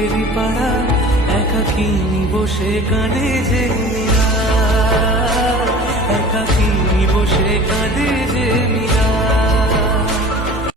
নিজেরই পাড়া একাকিনী বসে কাঁদে যে মীরা, একাকিনী বসে কাঁদে যে মীরা।